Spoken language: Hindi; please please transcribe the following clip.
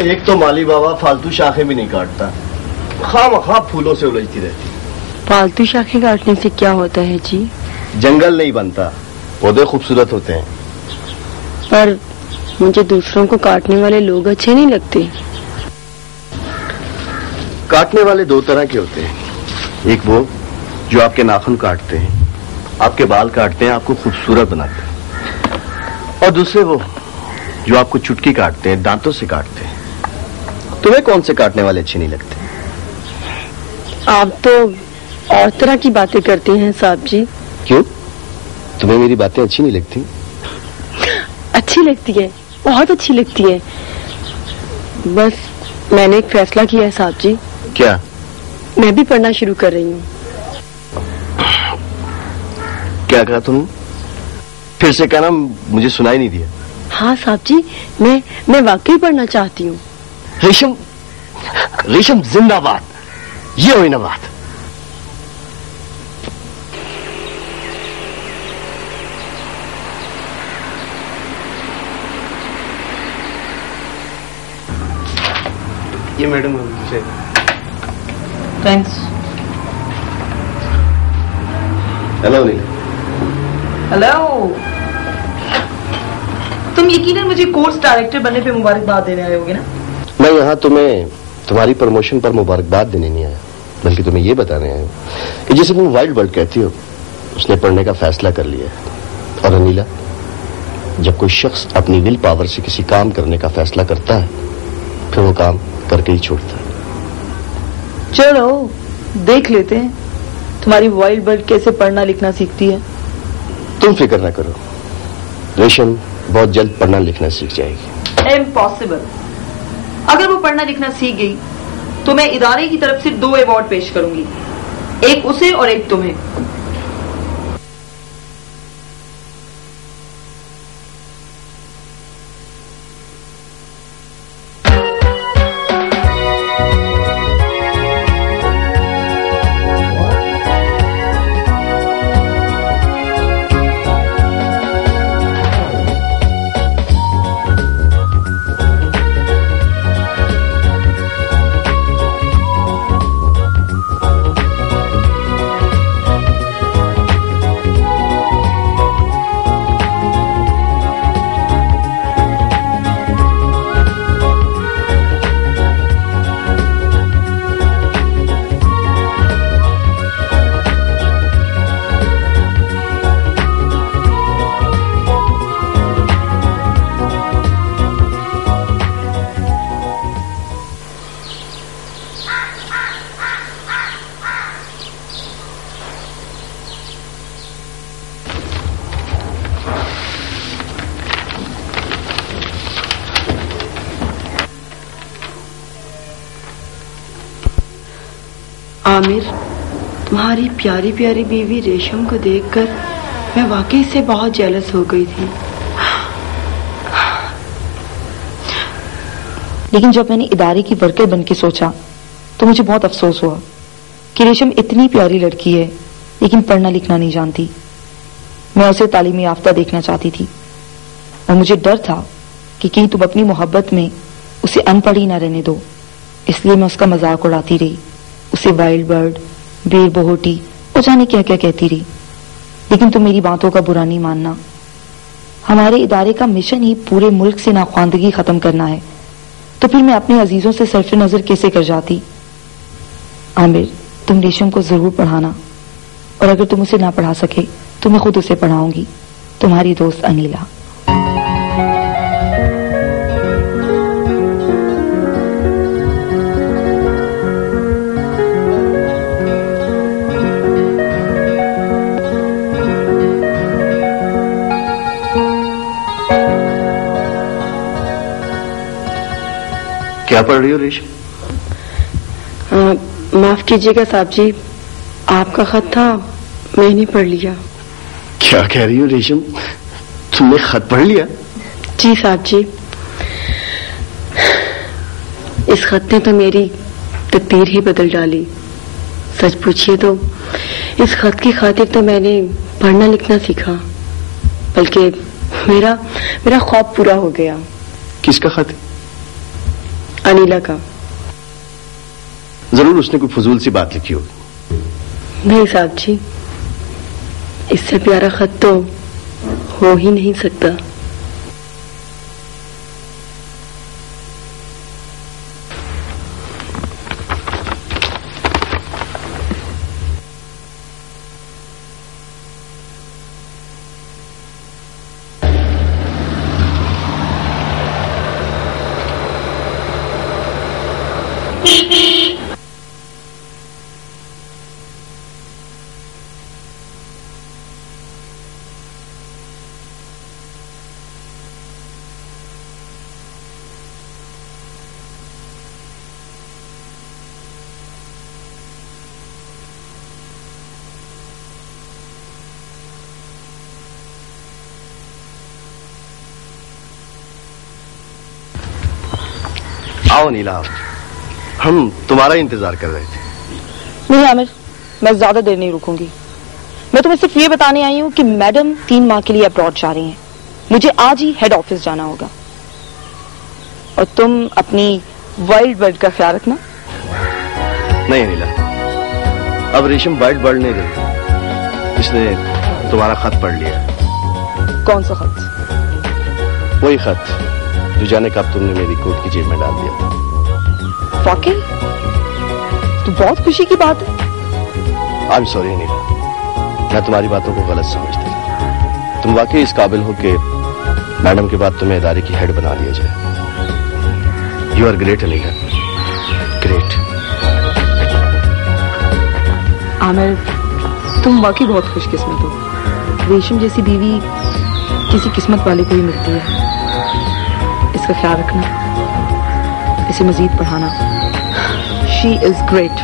एक तो माली बाबा फालतू शाखें भी नहीं काटता, खामखा फूलों से उलझती रहती। फालतू शाखें काटने से क्या होता है जी? जंगल नहीं बनता, पौधे खूबसूरत होते हैं। पर मुझे दूसरों को काटने वाले लोग अच्छे नहीं लगते। काटने वाले दो तरह के होते हैं, एक वो जो आपके नाखून काटते हैं, आपके बाल काटते हैं, आपको खूबसूरत बनाते हैं, और दूसरे वो जो आपको चुटकी काटते हैं, दांतों से काटते हैं। तुम्हें कौन से काटने वाले अच्छे नहीं लगते? आप तो और तरह की बातें करते हैं साहब जी। क्यों, तुम्हें मेरी बातें अच्छी नहीं लगती? अच्छी लगती है, बहुत अच्छी लगती है। बस मैंने एक फैसला किया है साहब जी। क्या? मैं भी पढ़ना शुरू कर रही हूँ। क्या कहा तुमने? फिर से कहना, मुझे सुनाई नहीं दिया। हाँ साहब जी, मैं वाकई पढ़ना चाहती हूँ। रेशम, रेशम जिंदाबाद, ये हुई ना बात। ये मैडम से थैंक्स। हेलो नीला। हेलो। तुम यकीनन मुझे कोर्स डायरेक्टर बनने पे मुबारकबाद देने आए होगे ना? मैं यहाँ तुम्हें तुम्हारी प्रमोशन पर मुबारकबाद देने नहीं आया, बल्कि तुम्हें ये बताने आया हूँ कि जिसे तुम वाइल्ड वर्ल्ड कहती हो, उसने पढ़ने का फैसला कर लिया है। और अनीला, जब कोई शख्स अपनी विल पावर से किसी काम करने का फैसला करता है, फिर वो काम करके ही छोड़ता है। चलो देख लेते हैं तुम्हारी वाइल्ड बर्ड कैसे पढ़ना लिखना सीखती है। तुम फिक्र ना करो, रेशम बहुत जल्द पढ़ना लिखना सीख जाएगी। इम्पॉसिबल। अगर वो पढ़ना लिखना सीख गई तो मैं इदारे की तरफ से 2 अवार्ड पेश करूंगी, एक उसे और एक तुम्हें। आमिर, तुम्हारी प्यारी प्यारी बीवी रेशम को देखकर मैं वाकई से बहुत जेलस हो गई थी। लेकिन जब मैंने इदारे की वर्कर बन के सोचा तो मुझे बहुत अफसोस हुआ कि रेशम इतनी प्यारी लड़की है लेकिन पढ़ना लिखना नहीं जानती। मैं उसे तालीम याफ्ता देखना चाहती थी और मुझे डर था कि कहीं तुम अपनी मोहब्बत में उसे अनपढ़ ही न रहने दो, इसलिए मैं उसका मजाक उड़ाती रही, उसे वाइल्ड बर्ड, बेर बोहोटी और जाने क्या क्या कहती रही। लेकिन तुम मेरी बातों का बुरा नहीं मानना। हमारे इदारे का मिशन ही पूरे मुल्क से नाख्वानदगी खत्म करना है, तो फिर मैं अपने अजीजों से सर्फ नजर कैसे कर जाती। आमिर, तुम रेशम को जरूर पढ़ाना, और अगर तुम उसे ना पढ़ा सके तो मैं खुद उसे पढ़ाऊंगी। तुम्हारी दोस्त अनीला। क्या पढ़ रही हो रेशम? माफ कीजिएगा साहब जी, आपका खत था, मैंने पढ़ लिया। क्या कह रही हो रेशम, तुमने खत पढ़ लिया? जी साहब जी, इस खत ने तो मेरी तकदीर ही बदल डाली। सच पूछिए तो इस खत की खातिर तो मैंने पढ़ना लिखना सीखा, बल्कि मेरा ख्वाब पूरा हो गया। किसका खत है? अनीला का। जरूर उसने कोई फजूल सी बात लिखी होगी। नहीं साहब जी, इससे प्यारा खत तो हो ही नहीं सकता। आओ नीला, हम तुम्हारा इंतजार कर रहे थे। नहीं आमिर, मैं ज्यादा देर नहीं रुकूंगी। मैं तुम्हें सिर्फ ये बताने आई हूँ कि मैडम 3 माह के लिए अब्रॉड जा रही हैं। मुझे आज ही हेड ऑफिस जाना होगा। और तुम अपनी वाइल्ड बर्ड का ख्याल रखना। नहीं नीला, अब रेशम वाइल्ड बर्ड नहीं रही। इसने तुम्हारा खत पढ़ लिया। कौन सा खत? वही खत जो जाने कब तुमने मेरी कोट की जेब में डाल दिया। वाकई तो बहुत खुशी की बात है। आई एम सॉरी नीला, मैं तुम्हारी बातों को गलत समझती थी। तुम वाकई इस काबिल हो कि मैडम के बाद तुम्हें इदारे की हेड बना लिया जाए। You are great Anila, great. Aamir, तुम वाकई बहुत खुशकिस्मत हो। रेशम जैसी बीवी किसी किस्मत वाले को ही मिलती है। इसका ख्याल रखना, इसे मजीद पढ़ाना। She is great.